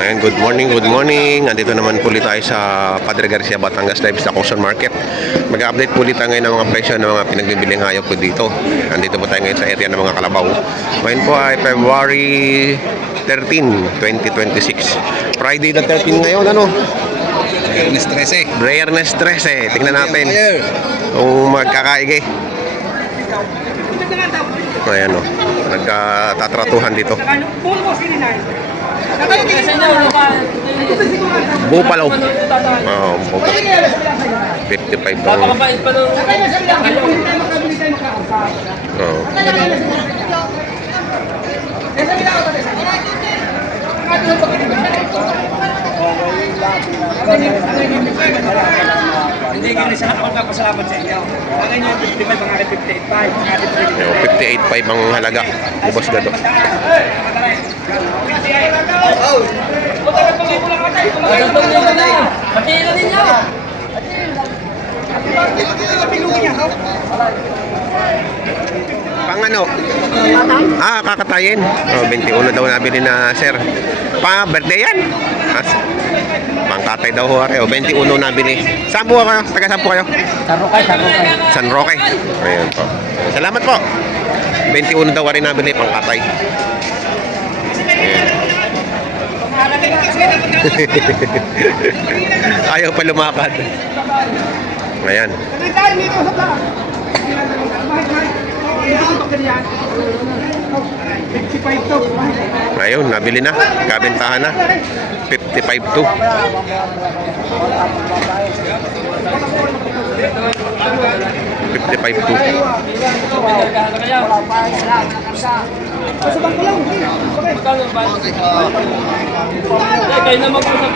Ayan, good morning, good morning. Andito naman po ulit tayo sa Padre Garcia, Batangas Livestock Auction Market. Mag-update po ulit tayo ngayon ng mga presyo ng mga pinagbibiling hayop po dito. Andito po tayo ngayon sa area ng mga kalabaw. Ngayon po ay February 13, 2026. Friday the 13 ngayon, ano? Ernest 13. Ernest 13. Tingnan natin kung magkakaigi. Ayan o, nagtatratuhan dito. Bupalo. Oh, 55 daw. Oh. Hindi kami sa nakapagpapasalamat sa inyo. Ang inyo 55 ang aking 58.5. 58.5 ang halaga. Ubos na to. Pang ano? Kakatayin. Oh, 21 daw nabili na sir. Pa birthday yan. Pangkatay daw ho. 21 nabili. Saan po kayo? Taga saan po kayo? San Roque. Ayun po. Salamat po. 21 daw rin nabili pangkatay. Ayan. Ayaw pa lumakad. Ayan. Ayun, nabili na. Kabentahan na. 55 to. 55 to. Kayo na mag-usap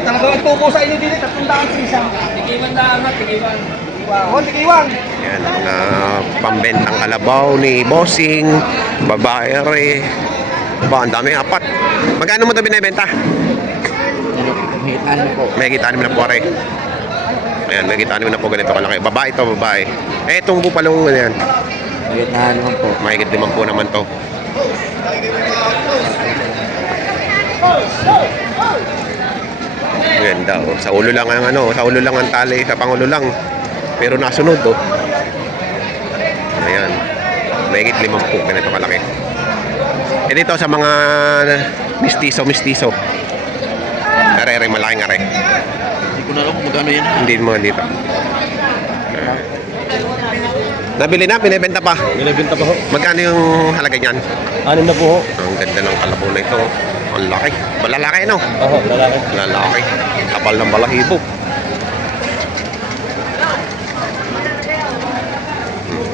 talagang tuko sa inyo din, 300 sa isang. Tigiwan na, tigiwan. Tigiwan. Yan, pambentang kalabaw ni Bossing, babae. Ba, ang dami, 4. Magkano mo ito binibenta? May gitaan na po, pare. Ayan, may gitaan na po ganito kalaki. Babae ito, babae. Itong bupalong ano yan. May gitaan naman po. May gitaan po naman to. Ganda, oh. Sa ulo lang ang ano, sa ulo lang ang tali, sa pangulo lang. Pero nasunod, oh. Ayan. Mahigit 5 po, ganito kalaki. Dito sa mga mistiso. Are, malaking are. Hindi ko na alam kung magkano yan. Hindi mo dito. Nabili na, binibenta pa. Binibenta pa ho. Magkano yung halaga niyan? 6 na po ho. Ang ganda ng kalabaw na ito. Ang laki. Balalaki, no? Oo, lalaki. Lalaki. Kapal ng balahibo.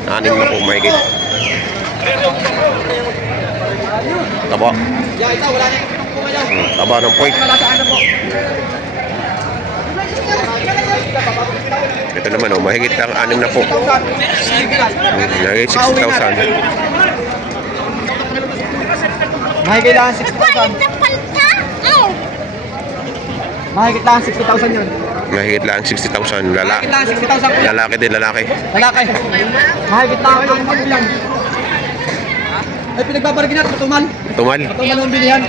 Anim na po mahigit. Taba. Taba ng point. Ito naman, oh, mahigit ang 6 na po. Mahigit 60,000. Mahigit lang 60,000. Mahigit lang 60,000 yun. Mahigit lang 60,000. Mahigit lang 60,000. Lalaki din, lalaki. Lalaki. Mahigit lang ang bilang. Ay, pinagbabargin natin, patumal. Tumal. Patumal ang bilihan.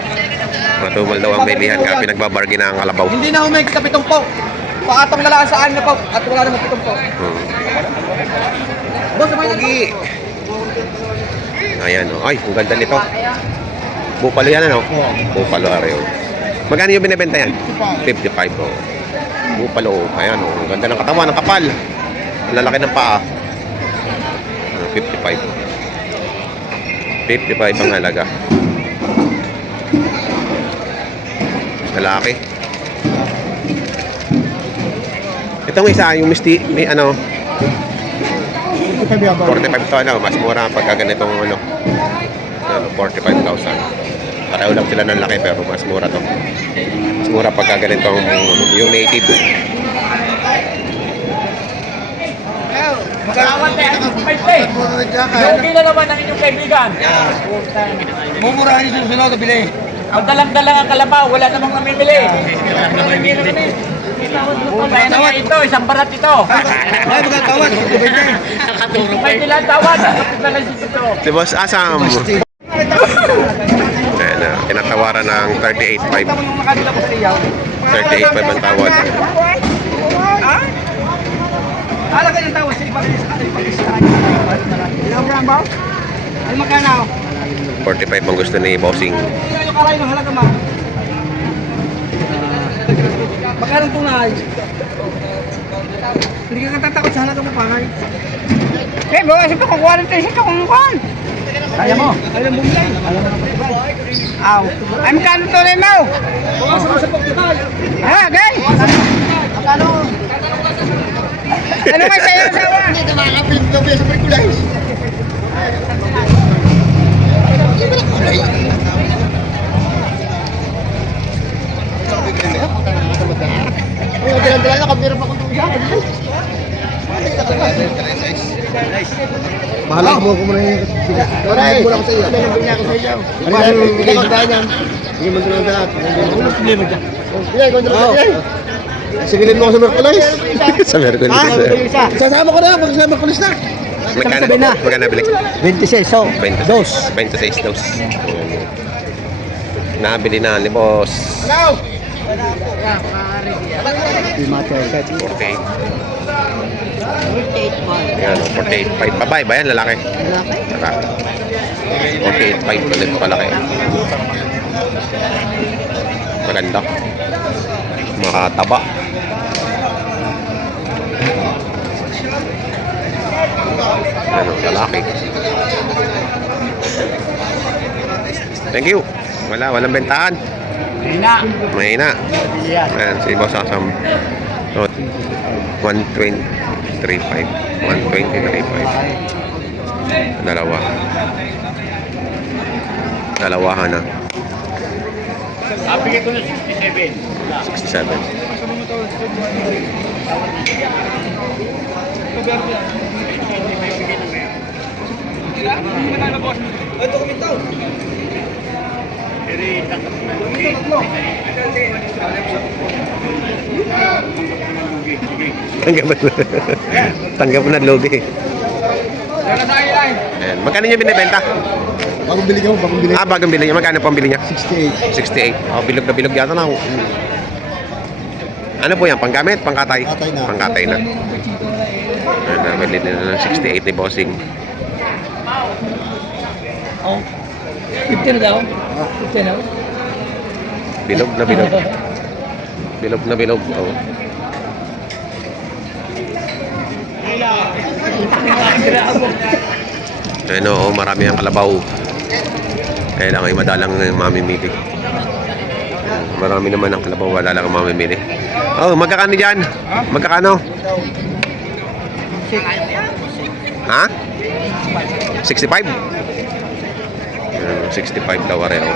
Matumal daw ang bilihan ka. Pinagbabargin na ang kalabaw. Hindi na humigit sa 7 po. Paatong lalaki sa 6 na po. At wala naman 7 po. Boss, sabay na po. Ayan, oh. Ay, ang ganda nito. Bupalo yan, ano? Bupalo, areo. Magkano yung binibenta yan? 55, oh. Bupalo, ayan, oh. Ang ganda ng katawan, ng kapal. Ang lalaki ng paa. 55. 55 ang halaga. Lalaki. Itong isa, yung may ano, 45 to, ano, mas mura pagka ganitong ano, 45,000. Pareho lang sila ng laki pero mas mura to. Mas mura pagka ganitong yung native. Magkakawan tayo ang 65. Yung kilo naman ang inyong kaibigan. Mumurahan yung susunod na bili. Magdalang-dalang ang kalabaw, wala namang namimili. Kaya na nga ito, isang barat ito. Ay, magkatawad. Nakaturo pa. May nilang tawad. Si Boss Asam. tawaran ng 38.5. Tama yung makadila ko sa iyaw. 38.5 ang tawad. Ha? Halaga yung tawad sa ipag-isa. Ilang gram ba? Ay magkano? 45 ang gusto ni Bossing. Yung karay ng halaga ma. Magkano tunay? Hindi ka tatakot sa halaga mo pangay. Eh, bawa siya pa kung 46 ka kung kuhan. Kaya mo? Kaya mo bumilay. Aw. Ay, magkano tunay mo? Ha, gay? Magkano? Ano nga sa'yo, asawa? Hindi ka makakapilip daw sa perkulay. Dalan-dalan na, kamera pa kung tuya. Bahala mo ko muna yung Aray! Mula ko sa iyo. Bigyan ko sa iyo. Bigyan ko sa iyo. Hindi mo tulungan lahat. Ano problema dyan? Bigyan ko sa iyo. Sigilin mo ako sa Merkulis. Sa Merkulis. Sasama ko na pag sa Merkulis na. Magkano bili? 26, so. 26 dos. Nabili na ni boss. Hello! Di matter. 48. Yan, 48.5. Babae ba yan? Lalaki? Lalaki. 48.5 ulit palaki. Maganda. Makataba. Ano, lalaki. Thank you. Walang bentahan. Hina. Mahina. Ayan, si Boss Asam. So, 123.5. 123.5. Dalawahan na. Bigyan ko na 67. 67. Ito kumitaw. Tanggap na lobi. Ayan. Magkano niya binibenta? Bagong bili ka mo, bagong bili. Bagong bili niya. Magkano pang bili niya? 68. 68. Oh, bilog na bilog yata na. Ano po yan? Panggamit? Pangkatay? Pangkatay na. Pangkatay na. Ayan, nabili nila ng 68 ni Bossing. Oh. 50 na daw. 50 na. Bilog na bilog. Bilog na bilog. Oh. Ayun o, marami ang kalabaw. Kailangan ay madalang mamimili. Marami naman ang kalabaw, wala lang ang mamimili. Oh, magkakano dyan? Magkakano? Ha? 65? 65 daw pareho.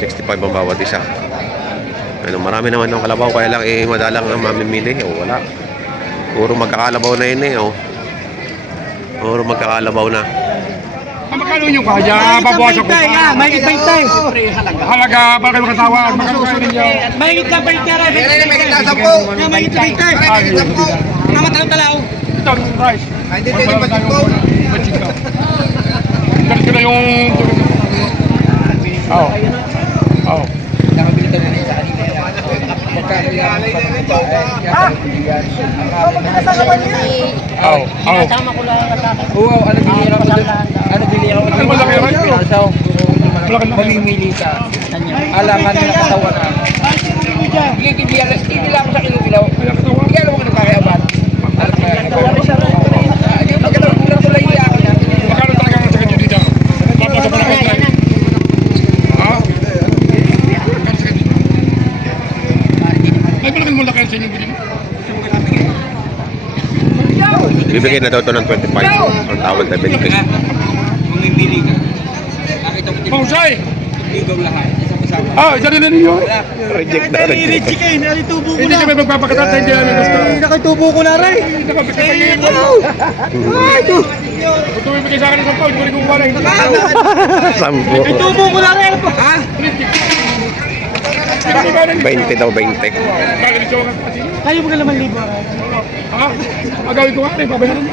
65 ang bawat isa. Ano, marami naman ng kalabaw, kaya lang madalang ang mamimili. O, wala. Puro magkakalabaw na yun eh. Oh. Puro magkakalabaw na. Magkano yung kaya? Babawasan ko pa. May itay. Halaga, para kayo makatawag. Magkano kayo ninyo? May itay pa itay. May itay sa po. May itay pa itay. Namatang talaw. Ito, rice. Ay, hindi tayo pati po. Galit ko na yung... Oo. Oo. Nakabili tayo na sa kanina. Oo. Oo. Kasama ko lang ang lalaki. Oo, ano bili ako doon? Ano bili ako doon? Ano malaki ang rice? Pinasaw. Malaki na. Mamimili ka. Alangan nila katawan na. Hindi lang ako sa kilubilaw. Hindi alam ko na kakayaban. Yung pagkatawag ko lang tulay niya ako na. Magkano talaga ang sakit nyo dito? Papasok ko na kayo. Ha? Magkano sakit nyo? Ay, malaking malaki ang sa inyo bilhin. Bibigay na daw ito ng 25. Ang tawag na benefit. Mamimili ka. Nakita ko Pausay! ikaw lahat. Sama-sama. Ah, isa rin na ninyo. Reject na, reject. Natubo Hindi kami magpapakatat. Hindi namin gusto. Nakatubo ko na rin. Hindi ka magpapakatat. Kung tumibigay sa akin ng 10 pound, kunin ko kuha na hindi. Sampo. Tubo ko na rin. Ha? 20 daw, 20. Kagalit siya kasi. Kayo mga 5,000. Ha? Agawin ko nga rin, pabayaran mo.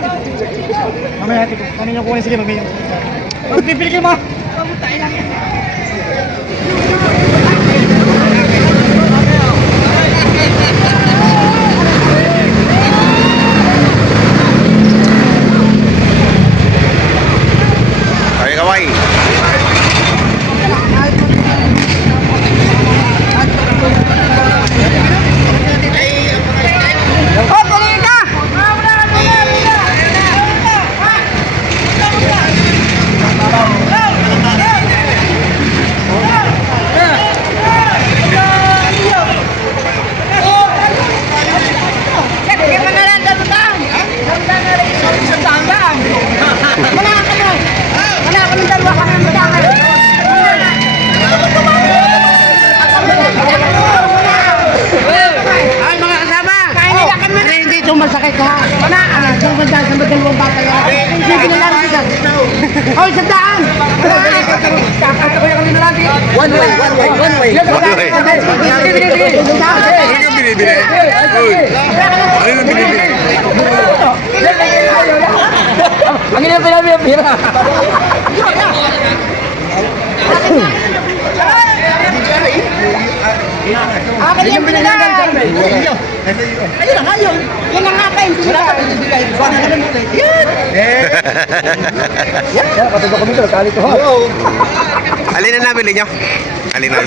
Mamaya natin ko. Ano yung kukunin? Sige, mamaya. Pagpipili kayo mo. Ay, kaway. Oh, pili ka! Sige, mangalan ka sa tang. Sa tang lang. Wala ka mo. Wala ka ng dalawa ka ng matangay. Ay, mga kasama! Kain nila kami! Hindi ito masakit ha! Wala! Sumanda sa madalawang bata yan! Sige na lang sila! Hoy, sa daan! Kakata ko yung kanina lagi! One way! One way. Ano yung binibili? Uy! Ano yung binibili? Ang ina pila. Akin yung binigay! Ayun na nga yun! Yan ang nga kayo! Wala ka binibigay! Yan! Yan, patutok kami ito. Kali ko ha. Alin na nabili nyo? Alin na?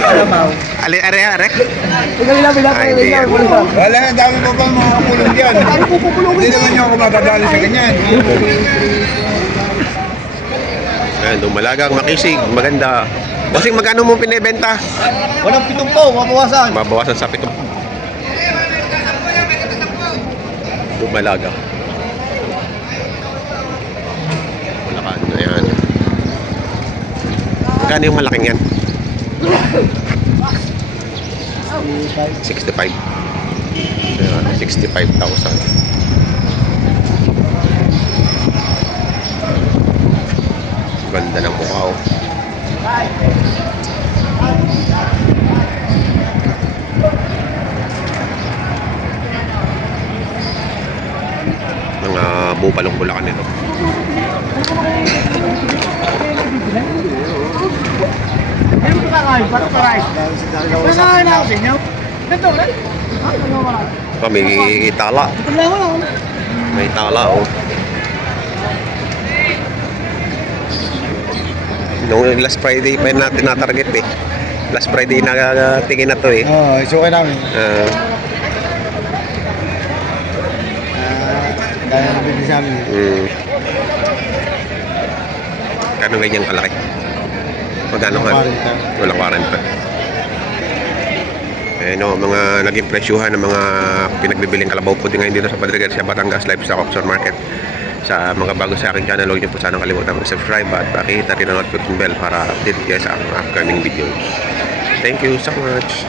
Alin, are? Tingnan nila bilang Ay, hindi. Wala, dami pa ba mga kapulong dyan? Hindi naman niyo ako matadali sa ganyan. Ayan, dumalagang, makisig, maganda. Bossing, magkano mong pinibenta? Walang pitong po, mabawasan. Mabawasan sa 7. Dumalaga. Bulacan, ayan. Magkano yung malaking yan? 65. Ayan, 65,000. Ganda ng mukha, oh. Mga bupalong Bulacan nito. May tala. May tala, oh. Nung last Friday pa yun natin na-target eh. Last Friday na tingin na to eh. Oo, isuka namin. Dahil nabili sa amin. Kano ganyan kalaki? Magkano ka? 40. Walang 40. Eh no, mga naging presyuhan ng mga pinagbibiling kalabaw po din ngayon dito sa Padre Garcia, Batangas Livestock Auction Market. Sa mga bago sa aking channel, huwag niyo po sanang kalimutan mag-subscribe at pakita rin ang notification bell para update kayo sa upcoming videos. Thank you so much.